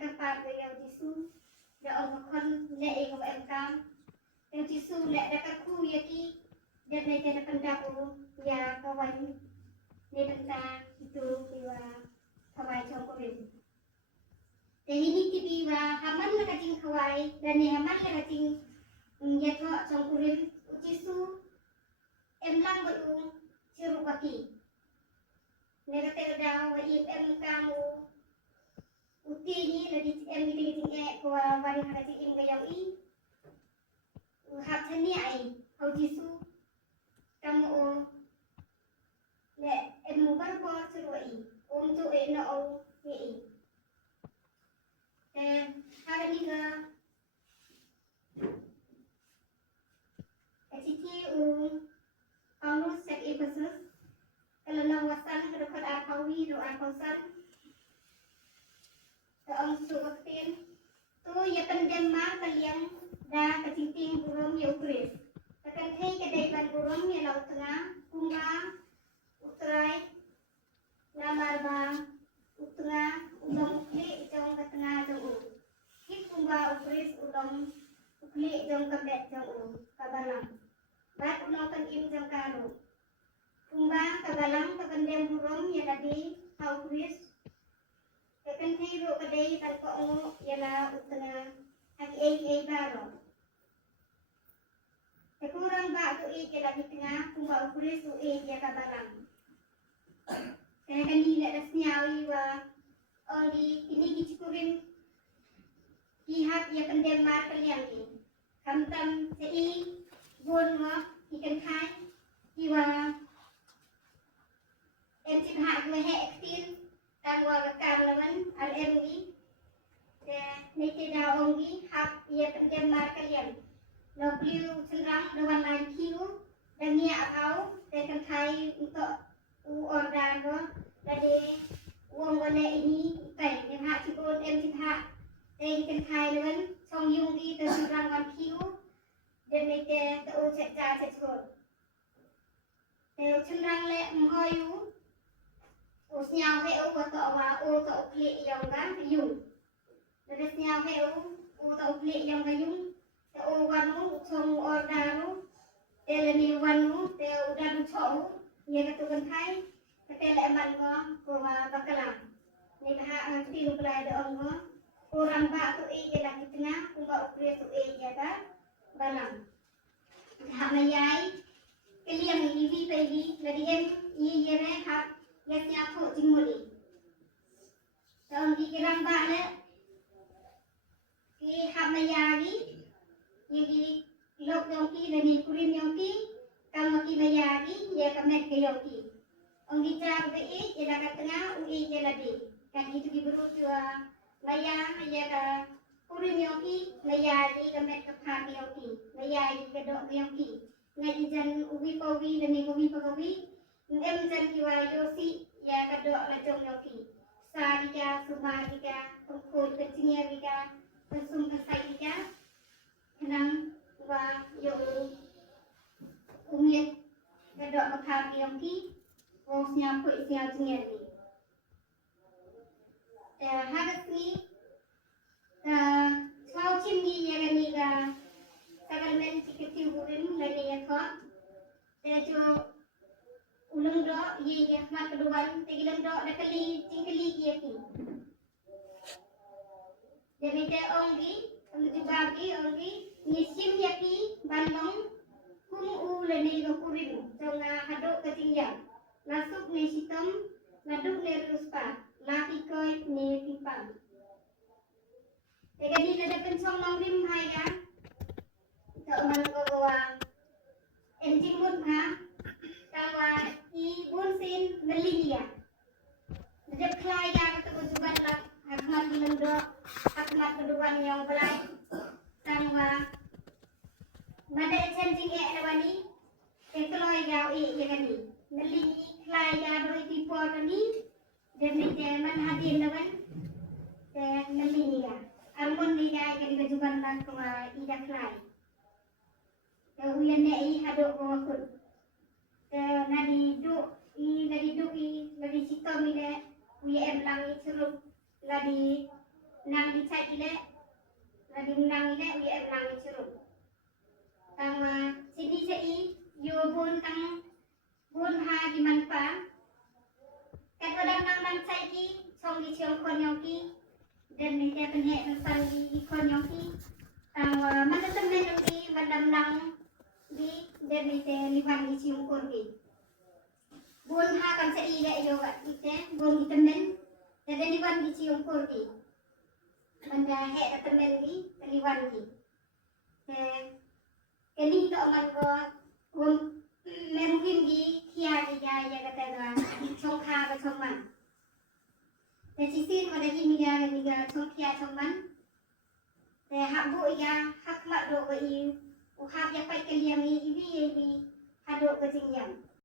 tempat yang Yesus dah orang kon le ego engkam yang Yesus le dah ku yaki dan le dah pendaku ya kawan le tentang itu biwa kawai congkorin dan ini tiba haman la kacing kawai dan ni haman la kacing ya tho congkorin Yesus lang beru ciru kaki negatif dah wa em kamu uti ni lagi em gitu ko wari hati im gayau I hak seni ai hau Yesus kamu o le em bar ko ciru I tu no o ni hari ni ga Citi Paulus set Efesus kalau nawasan kedekat akawi doa kausan doa suwatin tu ya pendema kalian dah kecinting burung ya ukris tekan hei kedai ban burung ya laut tengah bunga utrai namar bang utengah udang ukli jong ke tengah jong hik bunga ukris udang ukli jong ke bet jong kabalang bat unokan im jong karu kumbang kabalang kakandem burung ya tadi hau kuis kakan hero kadai tanpa ongo ya la utana hak ei baro kurang ba tu ya lagi tengah kumbang kuis tu ya kabalang kakan ni la dasnyawi wa oli ini gicikurin hihat ya kendem mar kalian ni kamtam sei bon wa ikan kai iwa em chỉ hạ người hệ tin đang qua cái cam là vẫn ăn em nghĩ nên chỉ đào ông nghĩ học về phần đem mà cái liền nó kêu chân răng nó hoàn lại kêu đang nghe áo để cần thay untuk organ đó là để uangวันini teh em hạ chỉ con em chỉ hạ để cần thay nó vẫn xong dùng đi từ chân răng hoàn kêu để mình để tự chạy ra chạy rồi để chân răng lẹ mỏi usnyau heu wa to kli yang ga yung dari snyau heu to kli yang ga yung te o wanu song ordaru te ni wanu te udah du chou ye ka tu kan thai te le man ko wa bakalam ni ka ha ti lu lai de ong ko orang ba tu e ye la kitna ku ba upre tu e ye ka balam ha mayai keliang ni vi pe vi la di em ye re ha Yasnya aku cimuli. Tahun pikiran balik, ki hamayari, yagi lok yongki dan kurim yongki, kalau ki mayari, ya kamet ke yongki. Ongi cara be, ya kat tengah, ui ya ladi. Kan itu diburu jua maya, ya ka kurim yongki, mayari kamet ke phat yongki, mayari ke dok yongki. Ngaji jan ubi pawi dan ubi pawi. Em jan kiwa yosi ya kadok la jong yoki sarika sumarika pengkoi kecingnya pesum kesaika kenang wa yo umit kadok makam yoki osnya poi sia jingeri hadas ni sau chimgi ya gani ga sagal men sikiti burin lani ya thot jo ulang do ye ya mat keduan tigilang do da kali tingkali ye ki jadi te ongi untuk bagi ongi nyisim ya ki bandong kum u le ni go kurin jonga hadok ketinggal masuk ni sitom naduk ni ruspa laki koi ni pimpang jadi ada pensong nong rim hai ya tak man go goang enjing mut ha kawa I bunsin melilia. Jadi kelai yang itu juga lah hakmat lendo hakmat keduan yang belai kawa nada changing lewani kelai yang yang ini meli kelai yang beri tipu ni dan zaman hadir lawan melilia. Almond ni yang juga lah kawa ida kelai. Kemudian ni hadok wakut. Nadi du i nadi sitom ine uye em lang i surup ladi nang di ile lagi menang ile wi menang curug tang sini sei yo bun tang bun ha di manpa kat odang nang nang sai ki song di chiong kon yong ki dan ni te pen he tang di kon yong ki tang man tem men yong ki man nang di dan ni te liwan di chiong kon ki bun ha kan sei ile yo ga ite bun di temen dan liwan di chiong kon ki benda hek temen ni liwan ni kini to man ko meruhin di kia di ya kata ga chong kha ga chong man te chisin pada ki miga chong kia chong man te hak bu ya hak mak do ga i u hak ya pai ke liang i wi hado ga jing yang